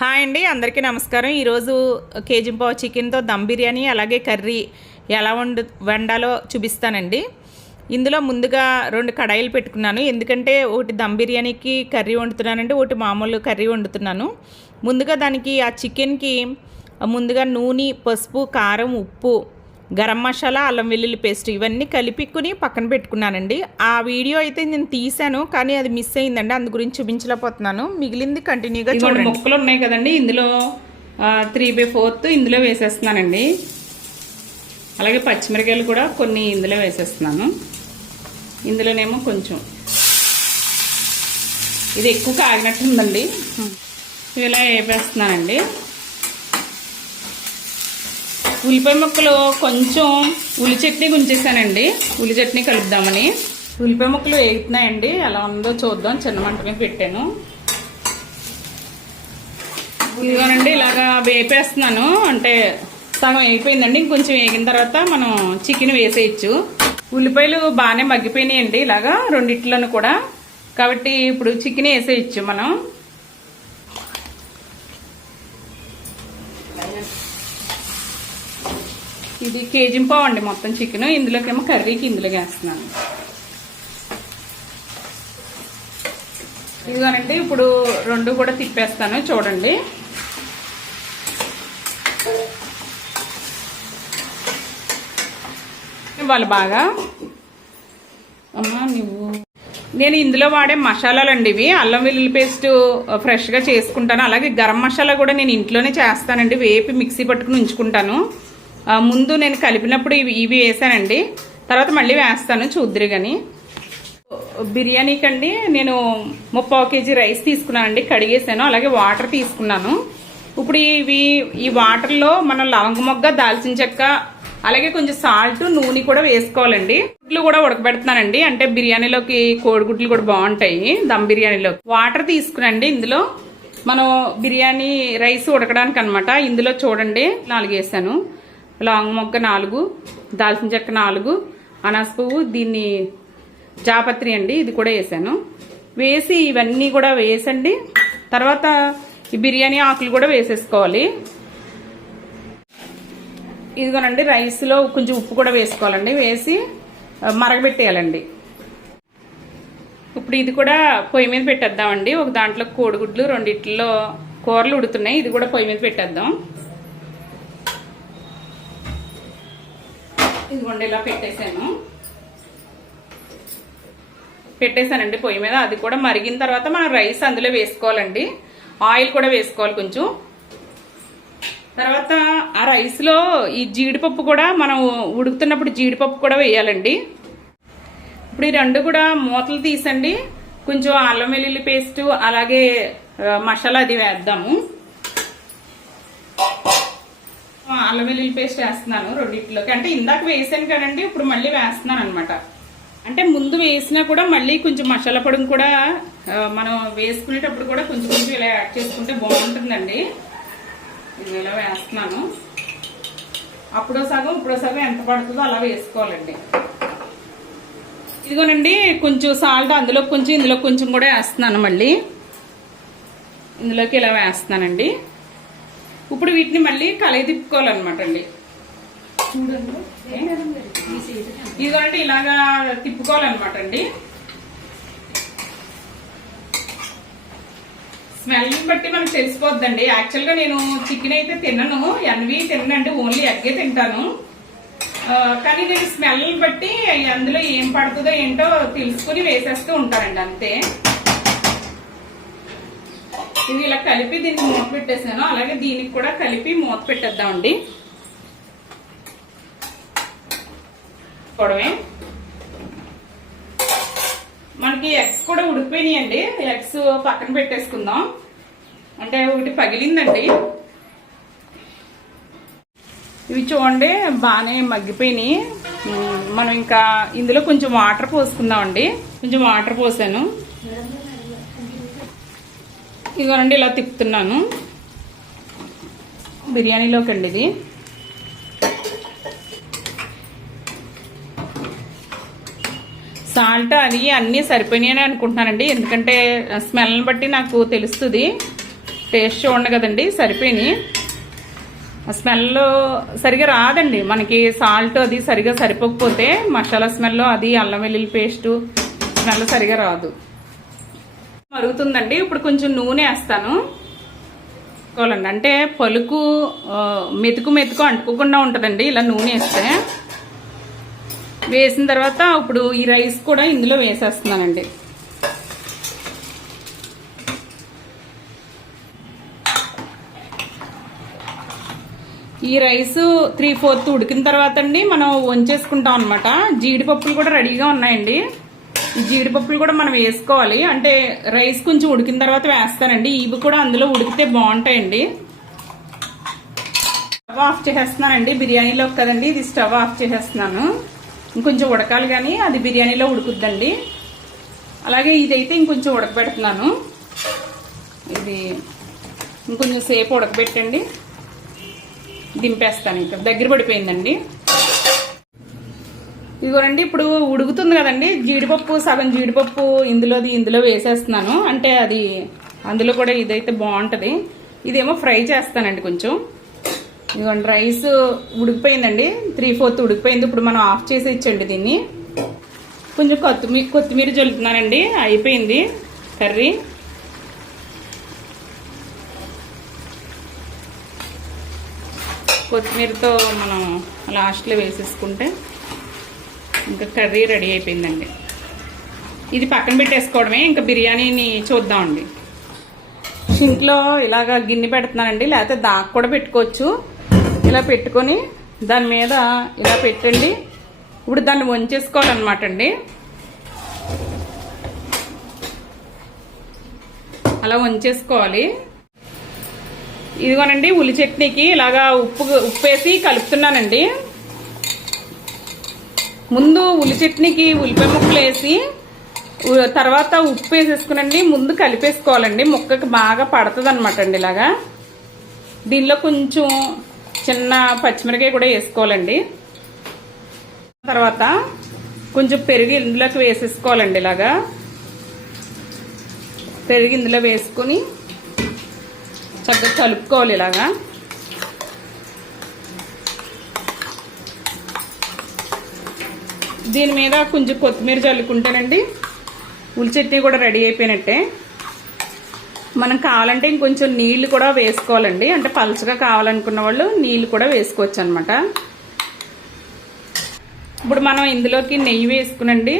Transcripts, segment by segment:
Hi అండి అందరికీ నమస్కారం. ఈరోజు కేజీ పావు చికెన్తో దమ్ బిర్యానీ అలాగే కర్రీ ఎలా వండు వండాలో చూపిస్తానండి. ఇందులో ముందుగా రెండు కడాయిలు పెట్టుకున్నాను. ఎందుకంటే ఒకటి దమ్ బిర్యానీకి కర్రీ వండుతున్నానండి ఒకటి మామూలు కర్రీ వండుతున్నాను. ముందుగా దానికి ఆ చికెన్కి ముందుగా నూనె పసుపు కారం ఉప్పు గరం మసాలా అల్లం వెల్లుల్లి పేస్ట్ ఇవన్నీ కలిపిక్కుని పక్కన పెట్టుకున్నానండి. ఆ వీడియో అయితే నేను తీశాను కానీ అది మిస్ అయిందండి. అందు గురించి చూపించలేకపోతున్నాను. మిగిలింది కంటిన్యూగా చూడండి. ముక్కలు ఉన్నాయి కదండి. ఇందులో త్రీ బై ఫోర్త్ ఇందులో వేసేస్తున్నానండి. అలాగే పచ్చిమిరకాయలు కూడా కొన్ని ఇందులో వేసేస్తున్నాను. ఇందులోనేమో కొంచెం. ఇది ఎక్కువ కాగినట్టు ఉందండి ఇలా వేపేస్తున్నానండి ఉల్లిపాయ ముక్కలు కొంచెం ఉల్లి చట్నీ గుంచేసానండి. ఉల్లి చట్నీ కలుపుదామని. ఉల్లిపాయ ముక్కలు వేగుతున్నాయండి. ఎలా ఉందో చూద్దాం. చిన్న మంట మీద పెట్టాను. ఇదిగోనండి ఇలాగా వేపేస్తున్నాను. అంటే సగం వేగిపోయిందండి. ఇంకొంచెం వేగిన తర్వాత మనం చికెన్ వేసేయచ్చు. ఉల్లిపాయలు బాగానే మగ్గిపోయినాయండి. ఇలాగా రెండిట్లను కూడా. కాబట్టి ఇప్పుడు చికెన్ వేసేయచ్చు మనం. ఇది కేజీ పావు అండి మొత్తం చికెన్. ఇందులోకేమో కర్రీకి ఇందులో వేస్తున్నాను. ఇదిగోనండి ఇప్పుడు రెండు కూడా తిప్పేస్తాను చూడండి. ఇవ్వాలి బాగా అమ్మా నువ్వు. నేను ఇందులో వాడే మసాలాలు అండి ఇవి. అల్లం వెల్లుల్లి పేస్ట్ ఫ్రెష్గా చేసుకుంటాను. అలాగే గరం మసాలా కూడా నేను ఇంట్లోనే చేస్తానండి. వేపి మిక్సీ పట్టుకుని ఉంచుకుంటాను. ముందు నేను కలిపినప్పుడు ఇవి ఇవి వేసానండి తర్వాత మళ్ళీ వేస్తాను చూద్దరు కానీ బిర్యానీకండి నేను ముప్పావు కేజీ రైస్ తీసుకున్నానండి కడిగేసాను అలాగే వాటర్ తీసుకున్నాను. ఇప్పుడు ఇవి ఈ వాటర్లో మనం లవంగ మొగ్గ దాల్చిన చెక్క అలాగే కొంచెం సాల్ట్ నూనె కూడా వేసుకోవాలండి. గుడ్లు కూడా ఉడకబెడుతున్నానండి అంటే బిర్యానీలోకి కోడిగుడ్లు కూడా బాగుంటాయి దమ్ బిర్యానీలో వాటర్ తీసుకునండి ఇందులో మనం బిర్యానీ రైస్ ఉడకడానికి అనమాట ఇందులో చూడండి నాలుగు వేసాను లాంగ్ మొగ్గ నాలుగు దాల్చిన చెక్క నాలుగు అనాస పువ్వు దీన్ని జాపత్రి అండి ఇది కూడా వేసాను. వేసి ఇవన్నీ కూడా వేసండి. తర్వాత ఈ బిర్యానీ ఆకులు కూడా వేసేసుకోవాలి. ఇదిగోనండి రైస్లో కొంచెం ఉప్పు కూడా వేసుకోవాలండి. వేసి మరగబెట్టేయాలండి. ఇప్పుడు ఇది కూడా పొయ్యి మీద పెట్టేద్దామండి. ఒక దాంట్లో కోడిగుడ్లు రెండిట్లో కూరలు ఉడుతున్నాయి. ఇది కూడా పొయ్యి మీద పెట్టేద్దాం. ఇదిగోండి ఇలా పెట్టేశాను. పెట్టేశానండి పొయ్యి మీద. అది కూడా మరిగిన తర్వాత మనం రైస్ అందులో వేసుకోవాలండి. ఆయిల్ కూడా వేసుకోవాలి కొంచెం. తర్వాత ఆ రైస్లో ఈ జీడిపప్పు కూడా మనం ఉడుకుతున్నప్పుడు జీడిపప్పు కూడా వేయాలండి. ఇప్పుడు ఈ రెండు కూడా మూతలు తీసండి. కొంచెం అల్లం వెల్లుల్లి పేస్ట్ అలాగే మసాలా అది వేద్దాము. అల్లం వెల్లుల్లి పేస్ట్ వేస్తున్నాను రెండింటిలోకి. అంటే ఇందాక వేసాను కదండి ఇప్పుడు మళ్ళీ వేస్తున్నాను అనమాట అంటే ముందు వేసినా కూడా మళ్ళీ కొంచెం మసాలా పొడిని కూడా మనం వేసుకునేటప్పుడు కూడా కొంచెం కొంచెం ఇలా యాడ్ చేసుకుంటే బాగుంటుందండి. ఇది ఇలా వేస్తున్నాను. అప్పుడో సగం ఇప్పుడో సగం ఎంత పడుతుందో అలా వేసుకోవాలండి. ఇదిగోనండి కొంచెం సాల్ట్ అందులో కొంచెం ఇందులో కొంచెం కూడా వేస్తున్నాను మళ్ళీ. ఇందులోకి ఇలా వేస్తున్నానండి. ఇప్పుడు వీటిని మళ్ళీ కలయి తిప్పుకోవాలన్నమాట అండి ఇదిగోండి ఇలాగా తిప్పుకోవాలన్నమాట అండి స్మెల్ బట్టి మనకు తెలిసిపోద్దండి. యాక్చువల్గా నేను చికెన్ అయితే తినను. ఎన్వి తినండి ఓన్లీ ఎగ్గే తింటాను. కానీ నేను స్మెల్ బట్టి అందులో ఏం పడుతుందో ఏంటో తెలుసుకుని వేసేస్తూ ఉంటానండి అంతే. ఇవి ఇలా కలిపి దీన్ని మూత పెట్టేసాను. అలాగే దీనికి కూడా కలిపి మూత పెట్టేద్దామండి. పొడవే. మనకి ఎగ్స్ కూడా ఉడికిపోయినాయండి. ఎగ్స్ పక్కన పెట్టేసుకుందాం. అంటే ఒకటి పగిలిందండి. ఇవి చూడండి బాగానే మగ్గిపోయినాయి. మనం ఇంకా ఇందులో కొంచెం వాటర్ పోసుకుందామండి. కొంచెం వాటర్ పోసాను. ఇదిగోనండి ఇలా తిప్పుతున్నాను. బిర్యానీలోకి అండి ఇది. సాల్ట్ అది అన్నీ సరిపోయినాయని అనుకుంటున్నానండి. ఎందుకంటే స్మెల్ని బట్టి నాకు తెలుస్తుంది. టేస్ట్ చూడండి కదండి సరిపోయినాయి. స్మెల్ సరిగా రాదండి. మనకి సాల్ట్ అది సరిగా సరిపోకపోతే మసాలా స్మెల్ అది అల్లం వెల్లుల్లి పేస్టు స్మెల్ సరిగా రాదు. మరుగుతుందండి. ఇప్పుడు కొంచెం నూనె వేస్తాను. కోలండి అంటే పలుకు మెతుకు మెతుకు అంటుకోకుండా ఉంటుందండి. ఇలా నూనె వేస్తే. వేసిన తర్వాత ఇప్పుడు ఈ రైస్ కూడా ఇందులో వేసేస్తున్నానండి. ఈ రైస్ త్రీ ఫోర్త్ ఉడికిన తర్వాత అండి మనం వంచేసుకుంటాం అనమాట జీడిపప్పులు కూడా రెడీగా ఉన్నాయండి. ఈ జీడిపప్పులు కూడా మనం వేసుకోవాలి. అంటే రైస్ కొంచెం ఉడికిన తర్వాత వేస్తానండి. ఇవి కూడా అందులో ఉడికితే బాగుంటాయండి. స్టవ్ ఆఫ్ చేసేస్తున్నానండి. బిర్యానీలో కదండి ఇది స్టవ్ ఆఫ్ చేసేస్తున్నాను. ఇంకొంచెం ఉడకాలి కానీ అది బిర్యానీలో ఉడుకుద్దండి. అలాగే ఇదైతే ఇంకొంచెం ఉడకబెడుతున్నాను. ఇది ఇంకొంచెం సేపు ఉడకబెట్టండి. దింపేస్తాను ఇంకా. దగ్గర పడిపోయిందండి. ఇదిగోనండి ఇప్పుడు ఉడుకుతుంది కదండి. జీడిపప్పు సగం జీడిపప్పు ఇందులోది ఇందులో వేసేస్తున్నాను. అంటే అది అందులో కూడా ఇదైతే బాగుంటుంది. ఇదేమో ఫ్రై చేస్తానండి కొంచెం. ఇదిగోండి రైస్ ఉడికిపోయిందండి. త్రీ ఫోర్త్ ఉడికిపోయింది. ఇప్పుడు మనం ఆఫ్ చేసి ఇచ్చండి దీన్ని. కొంచెం కొత్తిమీర కొత్తిమీర జల్లుతున్నానండి అయిపోయింది కర్రీ. కొత్తిమీరతో మనం లాస్ట్లో వేసేసుకుంటే ఇంకా కర్రీ రెడీ అయిపోయిందండి. ఇది పక్కన పెట్టేసుకోవడమే ఇంకా బిర్యానీని చూద్దామండి. ఇంట్లో ఇలాగ గిన్నె పెడుతున్నానండి లేకపోతే దాకా కూడా పెట్టుకోవచ్చు. ఇలా పెట్టుకొని దాని మీద ఇలా పెట్టండి. ఇప్పుడు దాన్ని వంచేసుకోవాలన్నమాట అండి. అలా వంచేసుకోవాలి. ఇదిగోనండి ఉల్లి చట్నీకి ఇలాగా ఉప్పు ఉప్పు వేసి కలుపుతున్నానండి. ముందు ఉల్లి చట్నీకి ఉల్లిపాయ ముక్కలు వేసి తర్వాత ఉప్పు వేసేసుకునండి. ముందు కలిపేసుకోవాలండి. ముక్కకి బాగా పడుతుంది అనమాట అండి ఇలాగా. దీనిలో కొంచెం చిన్న పచ్చిమిరకాయ కూడా వేసుకోవాలండి. తర్వాత కొంచెం పెరుగు ఇందులోకి వేసేసుకోవాలండి ఇలాగా. పెరుగు ఇందులో వేసుకొని చక్కగా కలుపుకోవాలి ఇలాగా. దీని మీద కొంచెం కొత్తిమీర చల్లుకుంటేనండి ఉల్లి చట్నీ కూడా రెడీ అయిపోయినట్టే. మనం కావాలంటే ఇంకొంచెం నీళ్ళు కూడా వేసుకోవాలండి. అంటే పలుచగా కావాలనుకున్న వాళ్ళు నీళ్ళు కూడా వేసుకోవచ్చు అనమాట ఇప్పుడు మనం ఇందులోకి నెయ్యి వేసుకునండి.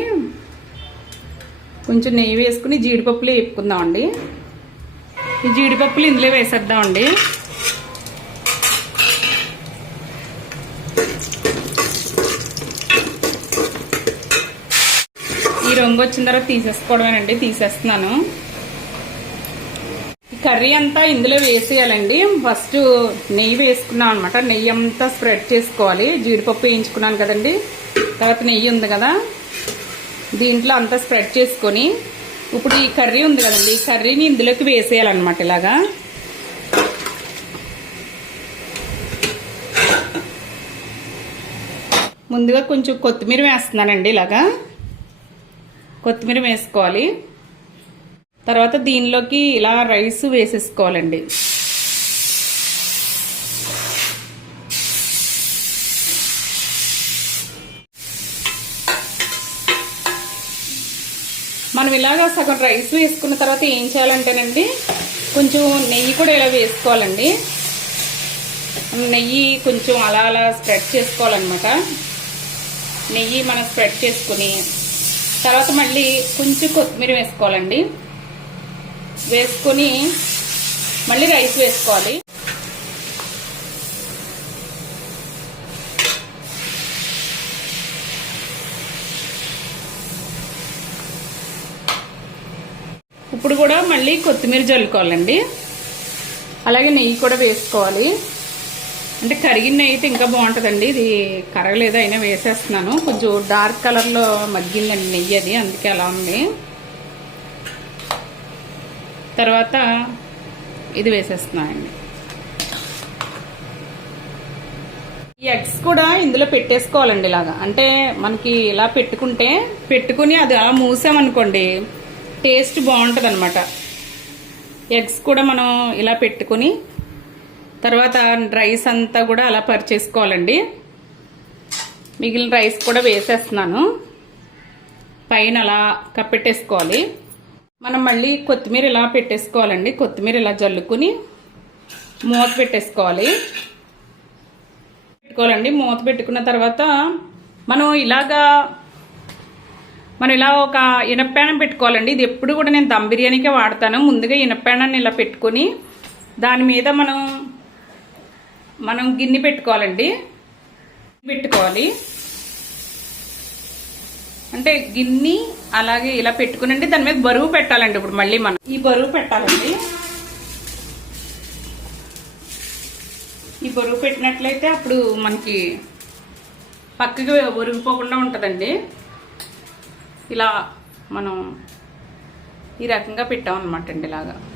కొంచెం నెయ్యి వేసుకుని జీడిపప్పులు వేపుకుందామండి. ఈ జీడిపప్పులు ఇందులో వేసేద్దామండి. ఈ వచ్చిన తర్వాత తీసేసుకోవడమేనండి తీసేస్తున్నాను. కర్రీ అంతా ఇందులో వేసేయాలండి. ఫస్ట్ నెయ్యి వేసుకున్నాం అనమాట నెయ్యి అంతా స్ప్రెడ్ చేసుకోవాలి. జీడిపప్పు వేయించుకున్నాను కదండి. తర్వాత నెయ్యి ఉంది కదా. దీంట్లో అంతా స్ప్రెడ్ చేసుకొని ఇప్పుడు ఈ కర్రీ ఉంది కదండి. ఈ కర్రీని ఇందులోకి వేసేయాలన్నమాట ఇలాగా. ముందుగా కొంచెం కొత్తిమీర వేస్తున్నానండి ఇలాగా. కొత్తిమీర వేసుకోవాలి. తర్వాత దీనిలోకి ఇలా రైస్ వేసేసుకోవాలండి. మనం ఇలాగా సగం రైస్ వేసుకున్న తర్వాత ఏం చేయాలంటేనండి కొంచెం నెయ్యి కూడా ఇలా వేసుకోవాలండి. నెయ్యి కొంచెం అలా అలా స్ప్రెడ్ చేసుకోవాలన్నమాట. నెయ్యి మనం స్ప్రెడ్ చేసుకుని తర్వాత మళ్ళీ కొంచెం కొత్తిమీర వేసుకోవాలండి. వేసుకొని మళ్ళీ రైస్ వేసుకోవాలి. ఇప్పుడు కూడా మళ్ళీ కొత్తిమీర జల్లుకోవాలండి. అలాగే నెయ్యి కూడా వేసుకోవాలి. అంటే కరిగిన నెయ్యి అయితే ఇంకా బాగుంటుందండి. ఇది కరగలేదు అయినా వేసేస్తున్నాను. కొంచెం డార్క్ కలర్లో మగ్గిందండి నెయ్యి అది అందుకే అలా ఉంది. తర్వాత ఇది వేసేస్తున్నానండి. ఈ ఎగ్స్ కూడా ఇందులో పెట్టేసుకోవాలండి ఇలాగా. అంటే మనకి ఇలా పెట్టుకుంటే పెట్టుకుని అది అలా మూసామనుకోండి టేస్ట్ బాగుంటుంది అనమాట ఎగ్స్ కూడా మనం ఇలా పెట్టుకుని తర్వాత రైస్ అంతా కూడా అలా పరిచేసుకోవాలండి. మిగిలిన రైస్ కూడా వేసేస్తున్నాను. పైన అలా కప్పెట్టేసుకోవాలి. మనం మళ్ళీ కొత్తిమీర ఇలా పెట్టేసుకోవాలండి. కొత్తిమీర ఇలా జల్లుకుని మూత పెట్టేసుకోవాలి. పెట్టుకోవాలండి. మూత పెట్టుకున్న తర్వాత మనం ఇలాగా మనం ఇలా ఒక ఇనప్పానం పెట్టుకోవాలండి. ఇది ఎప్పుడు కూడా నేను దమ్ బిర్యానీకే వాడతాను. ముందుగా ఇనప్పానాన్ని ఇలా పెట్టుకొని దాని మీద మనం మనం గిన్నె పెట్టుకోవాలండి. పెట్టుకోవాలి. అంటే గిన్నె అలాగే ఇలా పెట్టుకునండి. దాని మీద బరువు పెట్టాలండి ఇప్పుడు మళ్ళీ మనం. ఈ బరువు పెట్టాలండి. ఈ బరువు పెట్టినట్లయితే అప్పుడు మనకి పక్కకి ఒరిగిపోకుండా ఉంటుందండి. ఇలా మనం ఈ రకంగా పెట్టామన్నమాట అండి ఇలాగా.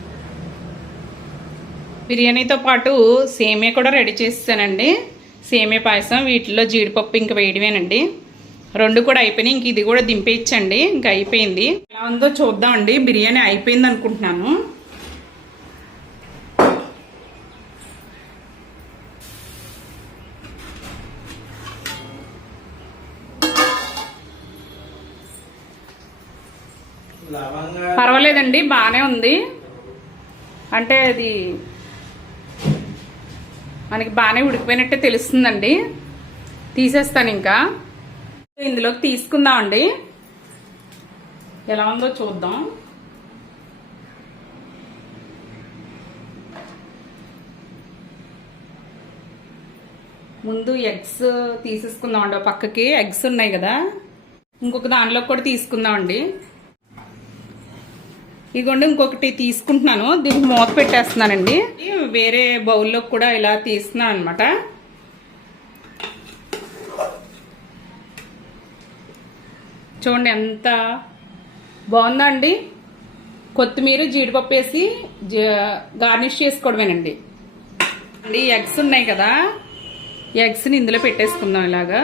బిర్యానీతో పాటు సేమియా కూడా రెడీ చేస్తానండి సేమియా పాయసం వీటిలో జీడిపప్పు ఇంకా వేయడమేనండి. రెండు కూడా అయిపోయినాయి ఇంక ఇది కూడా దింపేయచ్చండి. ఇంకా అయిపోయింది. ఎలా ఉందో చూద్దామండి బిర్యానీ అయిపోయింది అనుకుంటున్నాను. పర్వాలేదండి బాగానే ఉంది. అంటే అది మనకి బాగానే ఉడికిపోయినట్టే తెలుస్తుందండి. తీసేస్తాను ఇంకా. ఇందులోకి తీసుకుందామండి. ఎలా ఉందో చూద్దాం. ముందు ఎగ్స్ తీసేసుకుందామండి. పక్కకి ఎగ్స్ ఉన్నాయి కదా. ఇంకొక దానిలోకి కూడా తీసుకుందామండి. ఇదిగోండి ఇంకొకటి తీసుకుంటున్నాను. దీనికి మూత పెట్టేస్తున్నానండి. వేరే బౌల్లో కూడా ఇలా తీస్తున్నాను అనమాట చూడండి ఎంత బాగుందా అండి. కొత్తిమీర జీడిపప్పు వేసి గార్నిష్ చేసుకోవడమేనండి. అండి ఎగ్స్ ఉన్నాయి కదా. ఎగ్స్ని ఇందులో పెట్టేసుకుందాం ఇలాగా.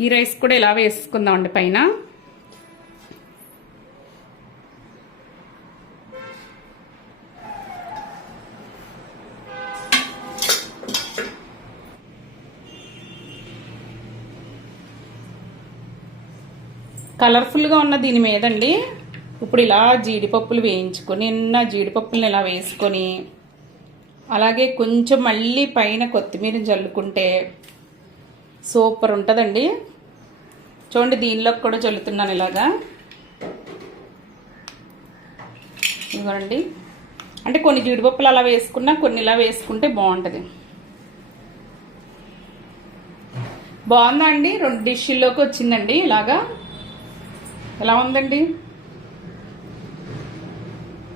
ఈ రైస్ కూడా ఇలా వేసుకుందామండి పైన. కలర్ఫుల్గా ఉన్న దీని మీదండి ఇప్పుడు ఇలా జీడిపప్పులు వేయించుకొని నిన్న జీడిపప్పులను ఇలా వేసుకొని అలాగే కొంచెం మళ్ళీ పైన కొత్తిమీర జల్లుకుంటే సూపర్ ఉంటుందండి. చూడండి దీనిలోకి కూడా చల్లుతున్నాను ఇలాగా. ఇదిగోనండి అంటే కొన్ని జీడిపప్పులు అలా వేసుకున్నా కొన్ని ఇలా వేసుకుంటే బాగుంటుంది. బాగుందా అండి? రెండు డిష్ల్లోకి వచ్చిందండి ఇలాగా. ఎలా ఉందండి?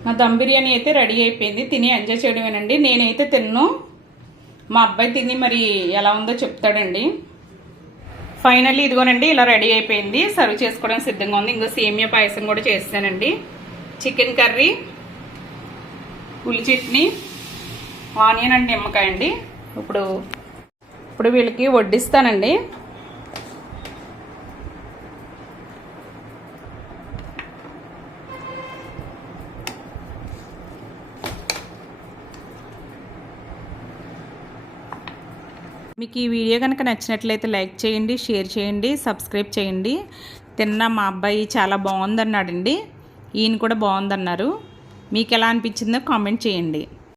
నా దమ్ బిర్యానీ అయితే రెడీ అయిపోయింది. తిని ఎంజాయ్ చేయడమేనండి. నేనైతే తిన్ను. మా అబ్బాయి తిని మరి ఎలా ఉందో చెప్తాడండి. ఫైనల్లీ ఇదిగోనండి ఇలా రెడీ అయిపోయింది. సర్వ్ చేసుకోవడం సిద్ధంగా ఉంది. ఇంకో సేమియా పాయసం కూడా చేస్తానండి. చికెన్ కర్రీ ఉల్లి చట్నీ ఆనియన్ అండ్ నిమ్మకాయ అండి. ఇప్పుడు ఇప్పుడు వీళ్ళకి వడ్డిస్తానండి. మీకు ఈ వీడియో కనుక నచ్చినట్లయితే లైక్ చేయండి షేర్ చేయండి సబ్స్క్రైబ్ చేయండి. తిన్న మా అబ్బాయి చాలా బాగుందన్నాడండి. ఈయన కూడా బాగుందన్నారు. మీకు ఎలా అనిపించిందో కామెంట్ చేయండి.